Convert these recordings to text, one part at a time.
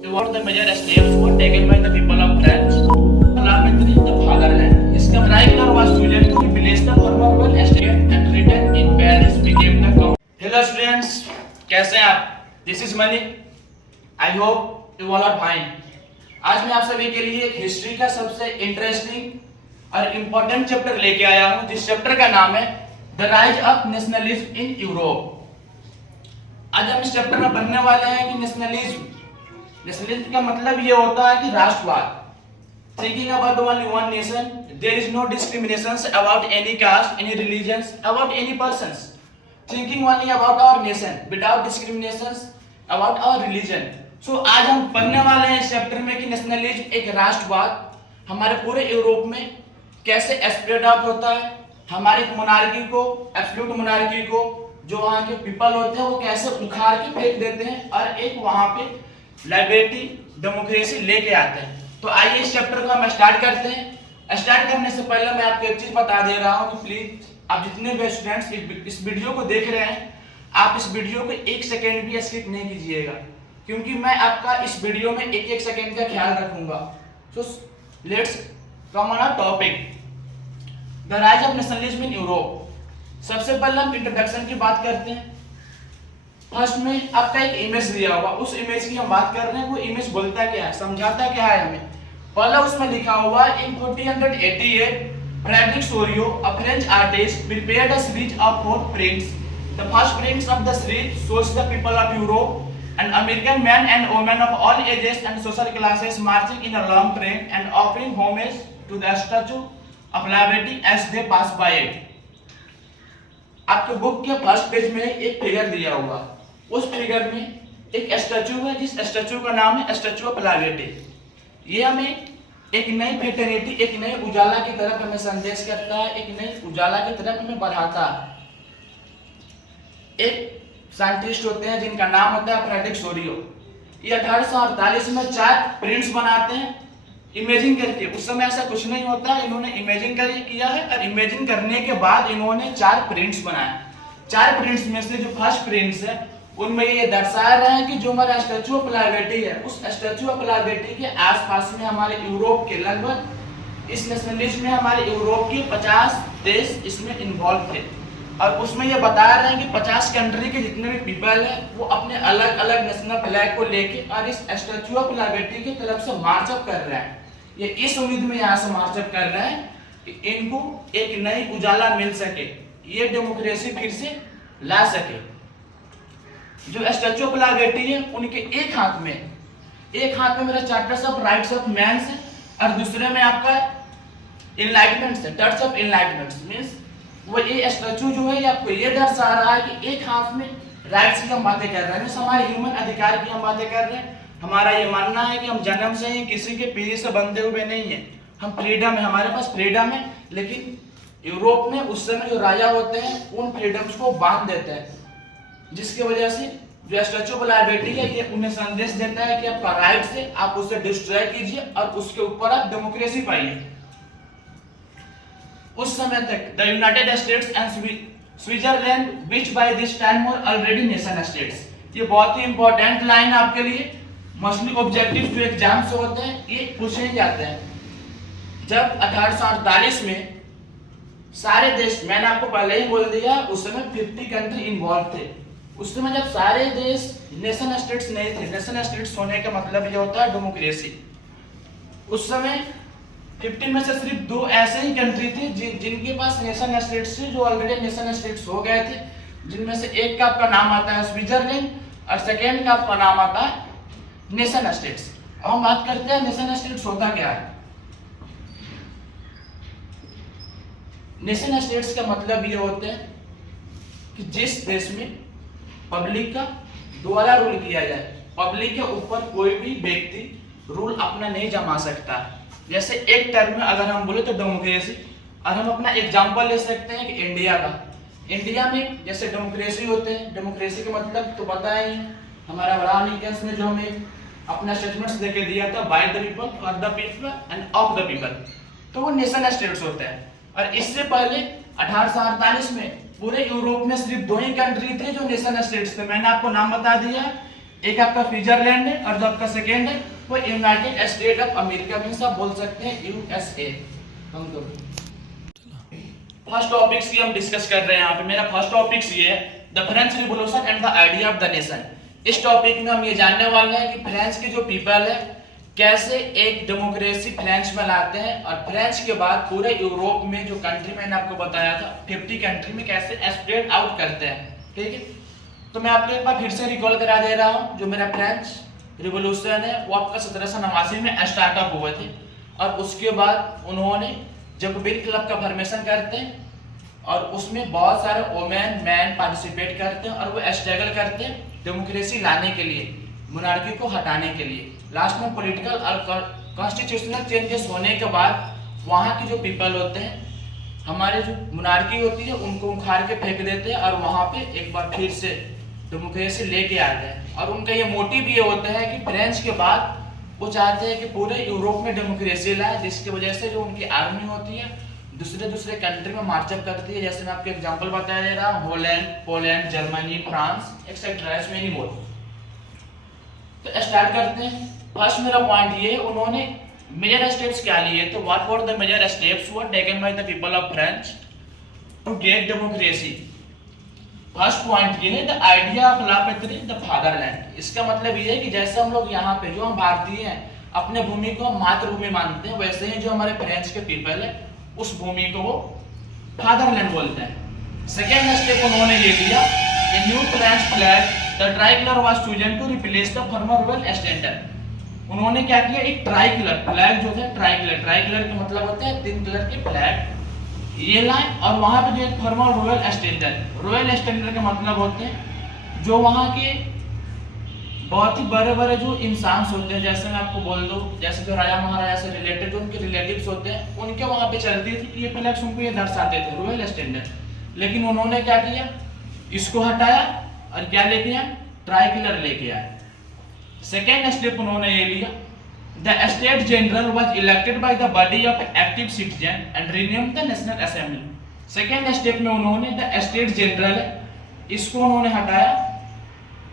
What the major steps were taken by the people of France parliamentary the fatherland. इसका prime was chosen to replace the former one established and written in Paris became the count. Hello students, कैसे हैं आप? This is Mani. I hope you all are fine. आज मैं आप सभी के लिए एक हिस्ट्री का सबसे इंटरेस्टिंग और इम्पोर्टेंट चैप्टर लेके आया हूँ, जिस चैप्टर का नाम है the rise of nationalism in Europe. आज हम इस चैप्टर में पढ़ने वाले हैं कि नेशनलिज्म का मतलब ये होता है कि राष्ट्रवाद। Thinking about only one nation, there is no discriminations about any caste, any religions, about any persons. Thinking only about our nation, without discriminations about our religion. So आज हम पढ़ने वाले हैं इस चैप्टर में कि नेशनलिज्म एक राष्ट्रवाद हमारे पूरे यूरोप में कैसे स्प्रेड आउट होता है, हमारे मोनार्की को, एब्सोल्यूट मोनार्की को जो वहाँ के पीपल होते हैं वो कैसे उखाड़ के फेंक देते हैं और एक वहाँ पे लिबर्टी डेमोक्रेसी लेके आते हैं। तो आइए इस चैप्टर को हम स्टार्ट करते हैं। स्टार्ट करने से पहले मैं आपको एक चीज बता दे रहा हूँ कि प्लीज आप जितने भी स्टूडेंट्स इस वीडियो को देख रहे हैं, आप इस वीडियो को एक सेकेंड भी स्किप नहीं कीजिएगा, क्योंकि मैं आपका इस वीडियो में एक एक सेकेंड का ख्याल रखूंगा। So let's come on a topic, the rise of nationalism in Europe. सबसे पहले हम इंट्रोडक्शन की बात करते हैं। फर्स्ट में आपका एक इमेज दिया होगा, उस इमेज की हम बात कर रहे हैं। वो इमेज बोलता क्या है, समझाता क्या है हमें। पहला उसमें लिखा हुआ इन 1488 Frederick Sorio, a French artist, prepared a series of 4 prints. The first prints of the series shows the people of Europe, an American men and women of all ages and social classes marching in a long train and offering homage to the statue of liberty as they pass by it. आपके book के first page में एक figure दिया हुआ, उस figure में एक statue है जिस स्टैचू का नाम है स्टैचू ऑफ लिबर्टी। ये हमें एक नई फ्रेटर्निटी, एक नए उजाला की तरफ हमें संदेश करता है, एक नई उजाला की तरफ हमें बढ़ाता है। एक साइंटिस्ट होते हैं जिनका नाम होता है फ्रेडरिक सोरियो। ये 1848 में 4 प्रिंट्स बनाते हैं इमेजिन करके। उस समय ऐसा कुछ नहीं होता, इन्होंने इमेजिन करके किया है और इमेजिन करने के बाद इन्होंने 4 प्रिंट्स बनाए। 4 प्रिंट्स में से जो फर्स्ट प्रिंट्स है उनमें ये दर्शाया रहा है कि जो हमारा स्टैचू ऑफ लिबर्टी है, उस स्टैचू ऑफ लिबर्टी के आसपास में हमारे यूरोप के लगभग इस नेशनलिज्म में हमारे यूरोप के 50 देश इसमें इन्वॉल्व थे। और उसमें ये बता रहे हैं कि 50 कंट्री के जितने भी पीपल है वो अपने अलग अलग नेशनल फ्लैग को लेके और इस स्टैचू ऑफ लिबर्टी की तरफ से मार्चअप कर रहे हैं। ये इस उम्मीद में यहाँ से मार्चअप कर रहे हैं कि इनको एक नई उजाला मिल सके, ये डेमोक्रेसी फिर से ला सके। जो स्टैचू ऑफ लिबर्टी है उनके एक हाथ में मेरा charters of rights of man है और दूसरे में आपका इनलाइटमेंट है, टर्च ऑफ इनलाइटमेंट। मींस वो ये स्टैचू जो है आपको ये दर्शा रहा है कि एक हाथ में राइट्स की हम बातें कर रहे हैं, हमारे ह्यूमन अधिकार की हम बातें कर रहे हैं। हमारा ये मानना है कि हम जन्म से ही किसी के पीढ़ी से बंधे हुए नहीं है, हम फ्रीडम है, हमारे पास फ्रीडम है। लेकिन यूरोप में उस समय जो राजा होते हैं उन फ्रीडम्स को बांध देते हैं, जिसकी वजह से जो स्टैचू ऑफ लिबर्टी है ये उन्हें संदेश देता है कि आपका राइट है, आप उसे डिस्ट्रॉय कीजिए और उसके ऊपर आप डेमोक्रेसी पाइए। उस समय तक the United States and Switzerland which by this time were already nation states. ये बहुत ही इंपॉर्टेंट लाइन आपके लिए, मोस्टली ऑब्जेक्टिव जो एग्जाम से होते हैं ये पूछे जाते हैं। जब 1848 में सारे देश, मैंने आपको पहले ही बोल दिया, उस समय 50 कंट्री इन्वॉल्व थे। उस समय जब सारे देश नेशन स्टेट्स नहीं थे, नेशन स्टेट्स होने का मतलब ये होता है डेमोक्रेसी। उस समय 50 में से सिर्फ 2 ऐसे ही कंट्री थे जिनके पास नेशन स्टेट्स थे, जो ऑलरेडी नेशन स्टेट्स हो गए थे, जिनमें से एक का आपका नाम आता है स्विट्जरलैंड और सेकेंड का आपका नाम आता है नेशन स्टेट्स। अब हम बात करते हैं नेशन स्टेट्स होता क्या है। नेशन स्टेट्स का मतलब ये होता है कि जिस देश में पब्लिक का द्वारा रूल किया जाए, पब्लिक के ऊपर कोई भी व्यक्ति रूल अपना नहीं जमा सकता। जैसे एक टर्म में अगर हम बोले तो डेमोक्रेसी, और हम अपना एग्जांपल ले सकते हैं कि इंडिया का। इंडिया में जैसे डेमोक्रेसी होते हैं, डेमोक्रेसी का मतलब तो पता ही है, हमारा अब्राहम लिंकन ने जो हमें अपना स्टेटमेंट्स देके दिया था, bye the people, for the people end of the people, तो वो नेशन स्टेट्स होते हैं। और इससे पहले 1848 में पूरे यूरोप में सिर्फ 2 ही कंट्री थे जो नेशन स्टेट्स थे। मैंने आपको नाम बता दिया, एक आपका स्विट्जरलैंड है और जो आपका सेकेंड है वो United state of America means आप बोल सकते हैं यूएसए। फर्स्ट टॉपिक्स की हम डिस्कस कर रहे हैं यहाँ पे। मेरा फर्स्ट टॉपिक्स ये है the French revolution and the idea of the nation. इस टॉपिक में हम ये जानने वाले हैं कि फ्रांस के जो पीपल है कैसे एक डेमोक्रेसी फ्रांस में लाते हैं और फ्रांस के बाद पूरे यूरोप में जो कंट्री मैंने आपको बताया था 50 कंट्री में कैसे स्प्रेड आउट करते हैं। ठीक है, तो मैं आपको एक बार फिर से रिकॉल करा दे रहा हूँ। जो मेरा फ्रेंच रिवॉल्यूशन है वो आपका 1789 में स्टार्टअप हुए थे और उसके बाद उन्होंने जैकोबिन क्लब का फॉर्मेशन करते हैं और उसमें बहुत सारे वोमेन मैन पार्टिसिपेट करते हैं और वो स्ट्रगल करते हैं डेमोक्रेसी लाने के लिए, मोनार्की को हटाने के लिए। लास्ट में पॉलिटिकल और कॉन्स्टिट्यूशनल चेंजेस होने के बाद वहाँ के जो पीपल होते हैं, हमारे जो मोनार्की होती है उनको उखाड़ के फेंक देते हैं और वहाँ पे एक बार फिर से डेमोक्रेसी लेके आते हैं। और उनका ये मोटिव ये होता है कि फ्रेंच के बाद वो चाहते हैं कि पूरे यूरोप में डेमोक्रेसी लाए, जिसकी वजह से जो उनकी आर्मी होती है दूसरे कंट्री में मार्चअप करती है। जैसे मैं आपको एग्जांपल बता दे रहा हूँ, Holland, Poland, Germany, France etcetera, इसमें नहीं बोल। तो स्टार्ट करते हैं। फर्स्ट मेरा पॉइंट ये है, उन्होंने मेजर स्टेप्स क्या लिए, तो what were the major steps were taken by the people of France to get democracy. First point ये है द आइडिया ऑफ ला पैट्री द फादरलैंड। इसका मतलब ये है कि जैसे हम लोग यहाँ पे जो हम भारतीय हैं अपने भूमि को मातृभूमि मानते हैं, वैसे ही जो हमारे फ्रेंच के पीपल है उस भूमि को वो फादरलैंड बोलते हैं। सेकेंड स्टेप उन्होंने ये लिया, a new French flag the tricolour was chosen to replace the former royal standard. उन्होंने क्या किया, एक ट्राइकलर फ्लैग जो है, ट्राइकलर के मतलब होते हैं 3 कलर के फ्लैग, ये लाए और वहां पे जो एक फॉर्मर रॉयल स्टैंडर्ड के मतलब होते हैं जो वहां के बहुत ही बड़े बड़े जो इंसान होते हैं, जैसे मैं आपको बोल दूं, जैसे जो राजा महाराजा से रिलेटेड जो उनके रिलेटिव्स होते हैं उनके वहां पे चलती थी ये फ्लैग्स, उनको ये दर्शाते थे रॉयल स्टैंडर्ड। लेकिन उन्होंने क्या किया, इसको हटाया और क्या लेके आए, ट्राइकलर लेके आए। सेकेंड स्टेप उन्होंने ये लिया, the state general was elected by the body of active citizen and renamed the national assembly. Second step में उन्होंने द स्टेट जनरल इसको उन्होंने हटाया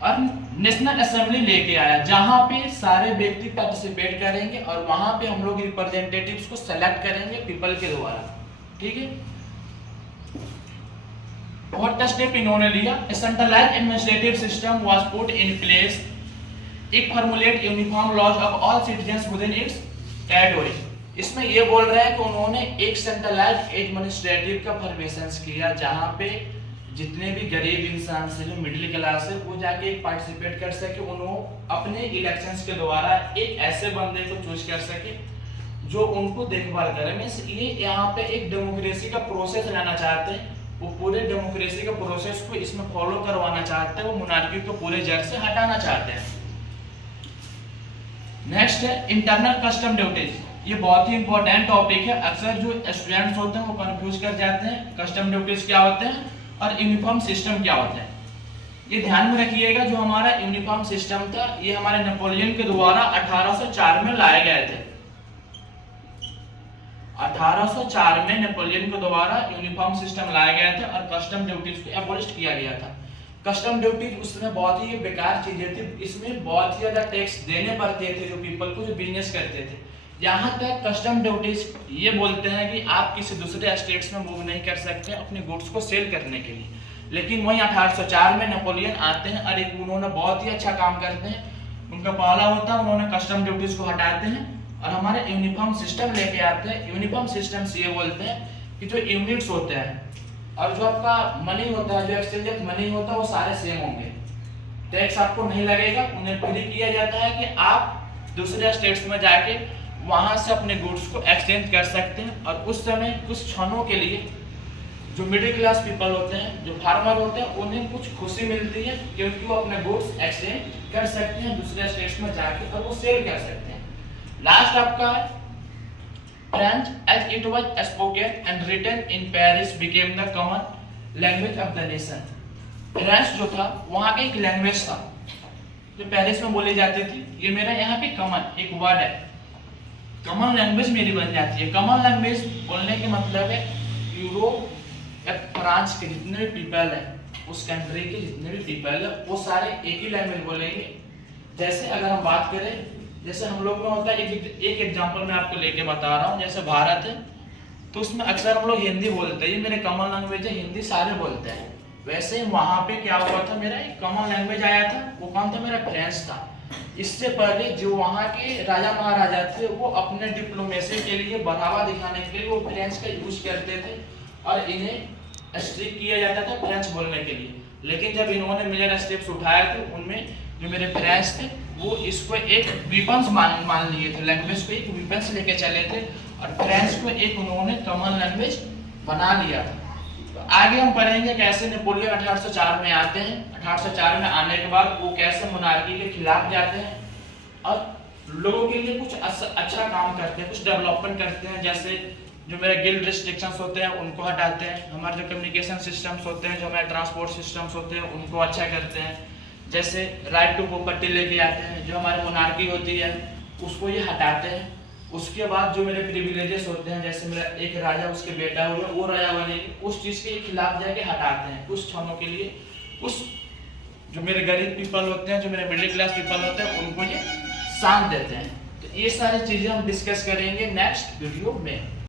और नेशनल असेंबली लेके आया, जहां पे सारे व्यक्ति पार्टिसिपेट करेंगे और वहां पे हम लोग रिप्रेजेंटेटिव्स को सेलेक्ट करेंगे पीपल के द्वारा। ठीक है, फोर्थ स्टेप इन्होंने लिया, centralised administrative system was put in place, it formulate uniform laws of all citizens within its territory. इसमें ये बोल रहे हैं कि उन्होंने एक सेंट्रलाइज्ड एडमिनिस्ट्रेटिव का फॉर्मेशन किया जहां पे जितने भी गरीब इंसान से जो मिडिल क्लास है वो जाके पार्टिसिपेट कर सके, उन्होंने अपने इलेक्शंस के द्वारा एक ऐसे बंदे को चूज कर सके जो उनको देखभाल करे। मींस ये यहाँ पे एक डेमोक्रेसी का प्रोसेस लाना चाहते हैं, वो पूरे डेमोक्रेसी का प्रोसेस को इसमें फॉलो करवाना चाहते हैं, वो मोनार्की को पूरे जड़ से हटाना चाहते हैं। नेक्स्ट है इंटरनल कस्टम ड्यूटीज। ये बहुत ही इंपॉर्टेंट टॉपिक है, अक्सर जो स्टूडेंट्स होते हैं वो कंफ्यूज कर जाते हैं कस्टम ड्यूटीज क्या होते हैं और यूनिफॉर्म सिस्टम क्या होता है। ये ध्यान में रखिएगा, जो हमारा यूनिफॉर्म सिस्टम था ये हमारे नेपोलियन के द्वारा 1804 में लाए गए थे। 1804 में नेपोलियन के द्वारा यूनिफॉर्म सिस्टम लाए गए थे और कस्टम ड्यूटीज को एबॉलिश किया गया था। कस्टम ड्यूटीज उस समय बहुत ही बेकार चीजें थी, इसमें बहुत ही ज्यादा टैक्स देने पड़ते थे जो पीपल को, जो बिजनेस करते थे। यहाँ तक कस्टम ड्यूटीज ये बोलते हैं कि आप किसी दूसरे स्टेट्स में मूव नहीं कर सकते अपने गुड्स को सेल करने के लिए। लेकिन वहीं 1804 में नेपोलियन आते हैं और एक उन्होंने बहुत ही अच्छा काम करते हैं। उनका पहला होता है उन्होंने कस्टम ड्यूटीज को हटाते हैं और हमारे यूनिफॉर्म सिस्टम लेके आते हैं। यूनिफॉर्म सिस्टम से ये बोलते हैं कि जो यूनिट्स होते हैं और जो आपका मनी होता है, जो एक्सचेंज मनी होता है, वो सारे सेम होंगे, टैक्स आपको नहीं लगेगा। उन्हें फ्री किया जाता है कि आप दूसरे स्टेट्स में जाके वहां से अपने गुड्स को एक्सचेंज कर सकते हैं। और उस समय कुछ क्षणों के लिए जो मिडिल क्लास पीपल होते हैं, जो फार्मर होते हैं, उन्हें कुछ खुशी मिलती है क्योंकि वो अपने गुड्स एक्सचेंज कर सकते हैं दूसरे स्टेट्स में जाके और वो सेल कर सकते हैं। लास्ट आपका French as it was spoken and written in Paris became the common language of the nation. French जो था वहां का एक लैंग्वेज था जो पेरिस में बोली जाती थी। ये मेरा यहाँ पे कॉमन एक वर्ड है, कॉमन लैंग्वेज मेरी बन जाती है। कॉमन लैंग्वेज बोलने के मतलब है यूरोप या फ्रांस के जितने भी पीपल है, उस कंट्री के जितने भी पीपल है, वो सारे एक ही लैंग्वेज बोलेंगे जैसे अगर हम बात करें, जैसे हम लोग में होता है, एक एग्जांपल मैं आपको लेके बता रहा हूँ। जैसे भारत है तो उसमें अक्सर हम लोग हिंदी बोलते हैं, ये मेरे कॉमन लैंग्वेज है, हिंदी सारे बोलते हैं। वैसे वहां पे क्या हुआ था, मेरा एक कॉमन लैंग्वेज आया था, वो कौन था, मेरा फ्रेंच था। इससे पहले जो वहाँ के राजा महाराजा थे वो अपने डिप्लोमेसी के लिए बढ़ावा दिखाने के लिए वो फ्रेंच का यूज करते थे और इन्हें स्ट्रिक्ट किया जाता था फ्रेंच बोलने के लिए। लेकिन जब इन्होंने मेजर स्टेप्स उठाए थे, उनमें जो मेरे फ्रेंच थे वो इसको एक वीपन्स मान लिए थे, लैंग्वेज को एक वीपन्स लेके चले थे और फ्रेंच को एक उन्होंने कॉमन लैंग्वेज बना लिया था। तो आगे हम पढ़ेंगे कैसे नेपोलियन 1804 में आते हैं। 1804 में आने के बाद वो कैसे मोनार्की के खिलाफ जाते हैं और लोगों के लिए कुछ अच्छा काम करते हैं, कुछ डेवलपमेंट करते हैं। जैसे जो मेरे गिल्ड रिस्ट्रिक्शंस होते हैं उनको हटाते हैं, हमारे जो कम्युनिकेशन सिस्टम्स होते हैं, जो हमारे ट्रांसपोर्ट सिस्टम्स होते हैं उनको अच्छा करते हैं। जैसे राइट टू प्रॉपर्टी लेके आते हैं, जो हमारी मोनार्की होती है उसको ये हटाते हैं। उसके बाद जो मेरे प्रिविलेजेस होते हैं, जैसे मेरा एक राजा उसके बेटा हुआ, वो राजा बनेगी, उस चीज के खिलाफ जाके हटाते हैं कुछ क्षणों के लिए। उस जो मेरे गरीब पीपल होते हैं, जो मेरे मिडिल क्लास पीपल होते हैं, उनको ये शांत देते हैं। तो ये सारी चीजें हम डिस्कस करेंगे नेक्स्ट वीडियो में।